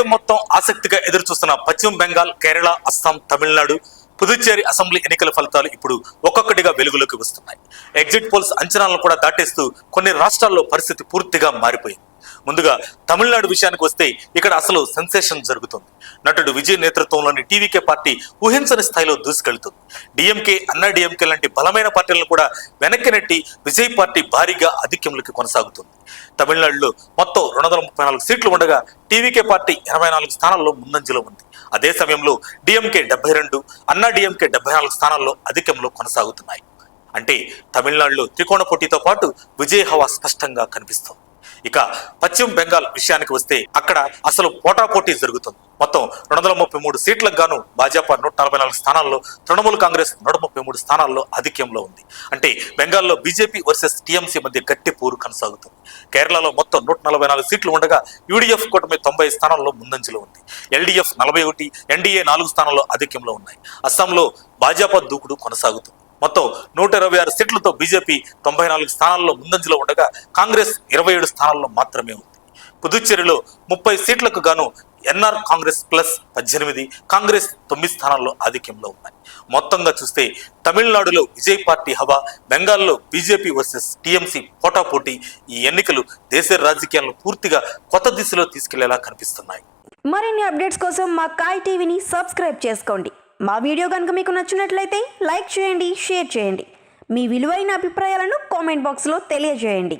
దేశం మొత్తం ఆసక్తిగా ఎదురుచూస్తున్న పశ్చిమ బెంగాల్, కేరళ, అస్సాం, తమిళనాడు, పుదుచ్చేరి అసెంబ్లీ ఎన్నికల ఫలితాలు ఇప్పుడు ఒక్కొక్కటిగా వెలుగులోకి వస్తున్నాయి. ఎగ్జిట్ పోల్స్ అంచనాలను కూడా దాటేస్తూ కొన్ని రాష్ట్రాల్లో పరిస్థితి పూర్తిగా మారిపోయింది. ముందుగా తమిళనాడు విషయానికి వస్తే ఇక్కడ అసలు సెన్సేషన్ జరుగుతుంది. నటుడు విజయ్ నేతృత్వంలోని టీవీకే పార్టీ ఊహించని స్థాయిలో దూసుకెళ్తుంది. డిఎంకే, అన్నా డిఎంకే లాంటి బలమైన పార్టీలను కూడా వెనక్కి నెట్టి విజయ్ పార్టీ భారీగా ఆధిక్యంలోకి కొనసాగుతుంది. తమిళనాడులో మొత్తం 234 సీట్లు ఉండగా టీవీకే పార్టీ 84 స్థానాల్లో ముందంజలో ఉంది. అదే సమయంలో డిఎంకే 72, అన్నా డిఎంకే 74 స్థానాల్లో అధికంలో కొనసాగుతున్నాయి. అంటే తమిళనాడులో త్రికోణ పోటీతో పాటు విజయ్ హవా స్పష్టంగా కనిపిస్తుంది. ఇక పశ్చిమ బెంగాల్ విషయానికి వస్తే అక్కడ అసలు పోటాపోటీ జరుగుతుంది. మొత్తం 233 సీట్లకు గాను భాజపా 144 స్థానాల్లో, తృణమూల్ కాంగ్రెస్ 133 స్థానాల్లో ఆధిక్యంలో ఉంది. అంటే బెంగాల్లో బీజేపీ వర్సెస్ టీఎంసీ మధ్య గట్టి పోరు కొనసాగుతుంది. కేరళలో మొత్తం 144 సీట్లు ఉండగా యూడీఎఫ్ కూటమి 90 స్థానాల్లో ముందంజలో ఉంది. ఎల్డీఎఫ్ 41, ఎన్డీఏ 4 స్థానాల్లో ఆధిక్యంలో ఉన్నాయి. అస్సాంలో భాజపా దూకుడు కొనసాగుతుంది. మొత్తం 126 సీట్లతో బీజేపీ 94 స్థానాల్లో ముందంజలో ఉండగా కాంగ్రెస్ 27 స్థానాల్లో మాత్రమే ఉంది. పుదుచ్చేరిలో 30 సీట్లకు గాను ఎన్ఆర్ కాంగ్రెస్ ప్లస్ 18, కాంగ్రెస్ 9 స్థానాల్లో ఆధిక్యంలో ఉన్నాయి. మొత్తంగా చూస్తే తమిళనాడులో విజయ్ పార్టీ హవా, బెంగాల్లో బీజేపీ వర్సెస్ టీఎంసీ పోటాపోటీ ఈ ఎన్నికలు దేశ రాజకీయాలను పూర్తిగా కొత్త దిశలో తీసుకెళ్లేలా కనిపిస్తున్నాయి. మరిన్ని అప్డేట్స్ కోసం మా కాయ్ టీవీని సబ్స్క్రైబ్ చేసుకోండి. మా వీడియో కనుక మీకు నచ్చినట్లయితే లైక్ చేయండి, షేర్ చేయండి. మీ విలువైన అభిప్రాయాలను కామెంట్ బాక్స్లో తెలియజేయండి.